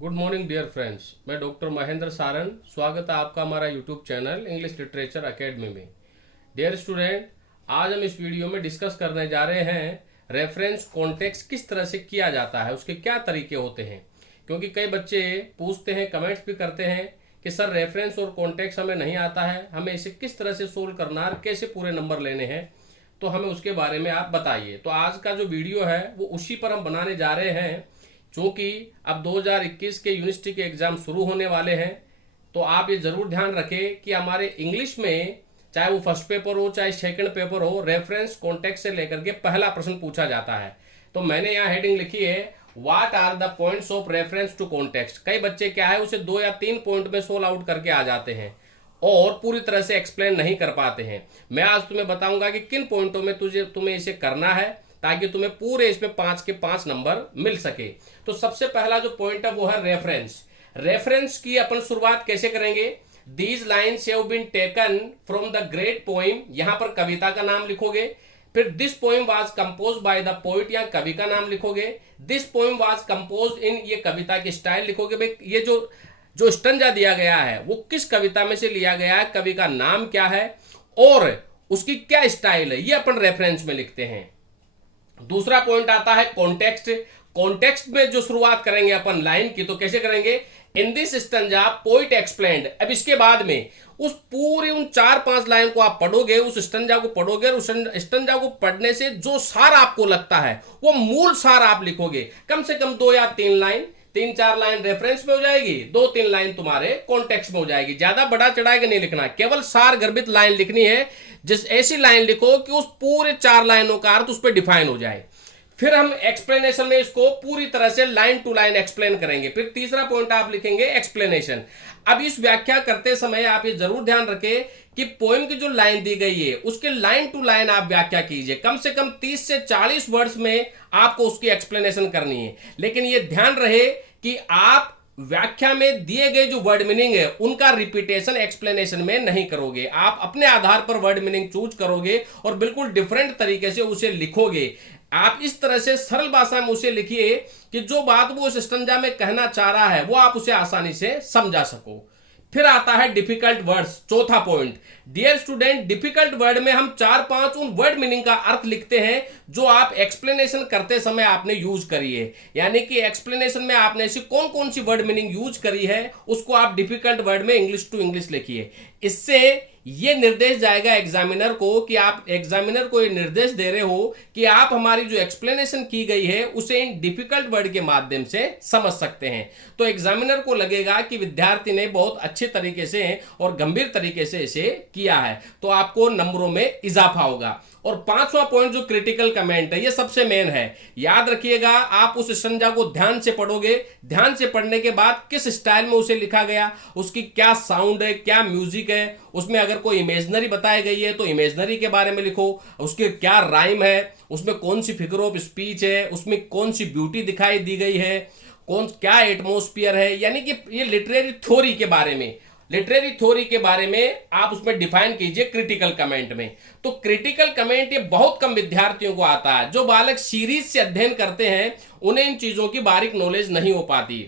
Good morning dear friends, मैं doctor Mahendra Saran. स्वागत है आपका हमारा YouTube channel English literature academy में। डियर स्टूडेंट, आज हम इस वीडियो में डिस्कस करने जा रहे हैं रेफरेंस कॉन्टेक्स्ट किस तरह से किया जाता है, उसके क्या तरीके होते हैं। क्योंकि कई बच्चे पूछते हैं, कमेंट्स भी करते हैं कि सर रेफरेंस और कॉन्टेक्स्ट हमें नहीं आता है, हमें इसे किस तरह से सोल्व करना है, कैसे पूरे नंबर लेने हैं, तो हमें उसके बारे में आप बताइए। तो आज का जो वीडियो है वो उसी पर हम बनाने जा रहे हैं। चूंकि अब 2021 के यूनिवर्सिटी के एग्जाम शुरू होने वाले हैं, तो आप ये जरूर ध्यान रखें कि हमारे इंग्लिश में चाहे वो फर्स्ट पेपर हो चाहे सेकंड पेपर हो, रेफरेंस कॉन्टेक्स्ट से लेकर के पहला प्रश्न पूछा जाता है। तो मैंने यहाँ हेडिंग लिखी है, what are the points of reference to context. कई बच्चे क्या है उसे 2 या 3 पॉइंट में सोल्व आउट करके आ जाते हैं और पूरी तरह से एक्सप्लेन नहीं कर पाते हैं। मैं आज तुम्हें बताऊंगा कि किन पॉइंटों में तुम्हें इसे करना है ताकि तुम्हें पूरे इसमें 5 के 5 नंबर मिल सके। तो सबसे पहला जो पॉइंट है वो है रेफरेंस। रेफरेंस की अपन शुरुआत कैसे करेंगे? These lines have been taken from the great poem, यहां पर कविता का नाम लिखोगे। फिर this poem was compose by the poet, या कवि का नाम लिखोगे। This poem was compose in, ये कविता की स्टाइल लिखोगे। भाई ये जो स्टंजा दिया गया है वो किस कविता में से लिया गया है, कवि का नाम क्या है और उसकी क्या स्टाइल है, ये अपन रेफरेंस में लिखते हैं। दूसरा पॉइंट आता है कॉन्टेक्स्ट। कॉन्टेक्स्ट में जो शुरुआत करेंगे अपन लाइन की, तो कैसे करेंगे? In this stanza poet explained. अब इसके बाद में उस पूरी उन 4-5 लाइन को आप पढ़ोगे, उस स्टंजा को पढ़ोगे और उस स्टंजा को पढ़ने से जो सार आपको लगता है वो मूल सार आप लिखोगे। कम से कम 2 या 3 लाइन, 3-4 लाइन रेफरेंस में हो जाएगी, 2-3 लाइन तुम्हारे कॉन्टेक्स्ट में हो जाएगी। ज्यादा बड़ा चढ़ा के नहीं लिखना, केवल सार गर्भित लाइन लिखनी है। जिस ऐसी लाइन लिखो कि उस पूरे 4 लाइनों का अर्थ उस पर डिफाइन हो जाए। फिर हम एक्सप्लेनेशन में इसको पूरी तरह से लाइन टू लाइन एक्सप्लेन करेंगे। फिर तीसरा पॉइंट आप लिखेंगे एक्सप्लेनेशन। अब इस व्याख्या करते समय आप ये जरूर ध्यान रखें कि पोएम की जो लाइन दी गई है उसके लाइन टू लाइन आप व्याख्या कीजिए। कम से कम 30 से 40 वर्ड्स में आपको उसकी एक्सप्लेनेशन करनी है। लेकिन ये ध्यान रहे कि आप व्याख्या में दिए गए जो वर्ड मीनिंग है उनका रिपीटेशन एक्सप्लेनेशन में नहीं करोगे। आप अपने आधार पर वर्ड मीनिंग चूज करोगे और बिल्कुल डिफरेंट तरीके से उसे लिखोगे। आप इस तरह से सरल भाषा में उसे लिखिए कि जो बात वो उस स्टंजा में कहना चाह रहा है वो आप उसे आसानी से समझा सको। फिर आता है डिफिकल्ट वर्ड्स, चौथा point. Dear student, difficult word में हम 4-5 उन वर्ड मीनिंग का अर्थ लिखते हैं जो आप एक्सप्लेनेशन करते समय आपने यूज करी है। यानी कि एक्सप्लेनेशन में आपने ऐसी कौन कौन सी वर्ड मीनिंग यूज करी है उसको आप डिफिकल्ट वर्ड में इंग्लिश टू इंग्लिश लिखिए। इससे ये निर्देश जाएगा एग्जामिनर को कि आप एग्जामिनर को ये निर्देश दे रहे हो कि आप हमारी जो एक्सप्लेनेशन की गई है उसे इन डिफिकल्ट वर्ड के माध्यम से समझ सकते हैं। तो एग्जामिनर को लगेगा कि विद्यार्थी ने बहुत अच्छे तरीके से और गंभीर तरीके से इसे किया है, तो आपको नंबरों में इजाफा होगा। और 5वां पॉइंट जो क्रिटिकल कमेंट है, ये सबसे मेन है। याद रखिएगा, आप उस संज्ञा को ध्यान से पढ़ोगे। ध्यान से पढ़ने के बाद किस स्टाइल में उसे लिखा गया, उसकी क्या साउंड है, क्या म्यूजिक है, उसमें अगर कोई इमेजनरी बताई गई है तो इमेजनरी के बारे में लिखो, उसके क्या राइम है, उसमें कौन सी फिगर ऑफ स्पीच है, उसमें कौन सी ब्यूटी दिखाई दी गई है, क्या एटमोस्फियर है। यानी कि ये लिटरेरी थ्योरी के बारे में, लिटरेरी थ्योरी के बारे में आप उसमें डिफाइन कीजिए क्रिटिकल कमेंट में। तो क्रिटिकल कमेंट ये बहुत कम विद्यार्थियों को आता है। जो बालक सीरीज से अध्ययन करते हैं उन्हें इन चीजों की बारीक नॉलेज नहीं हो पाती,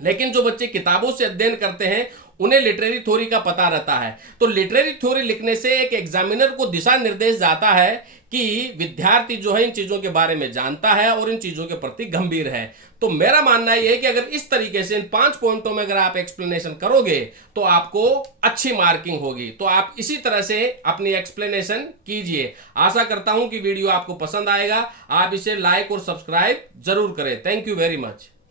लेकिन जो बच्चे किताबों से अध्ययन करते हैं उन्हें लिटरेरी थ्योरी का पता रहता है। तो लिटरेरी थ्योरी लिखने से एक एग्जामिनर को दिशा निर्देश जाता है कि विद्यार्थी जो है इन चीजों के बारे में जानता है और इन चीजों के प्रति गंभीर है। तो मेरा मानना यह है कि अगर इस तरीके से इन 5 पॉइंटों में अगर आप एक्सप्लेनेशन करोगे तो आपको अच्छी मार्किंग होगी। तो आप इसी तरह से अपनी एक्सप्लेनेशन कीजिए। आशा करता हूं कि वीडियो आपको पसंद आएगा। आप इसे लाइक और सब्सक्राइब जरूर करें। Thank you very much.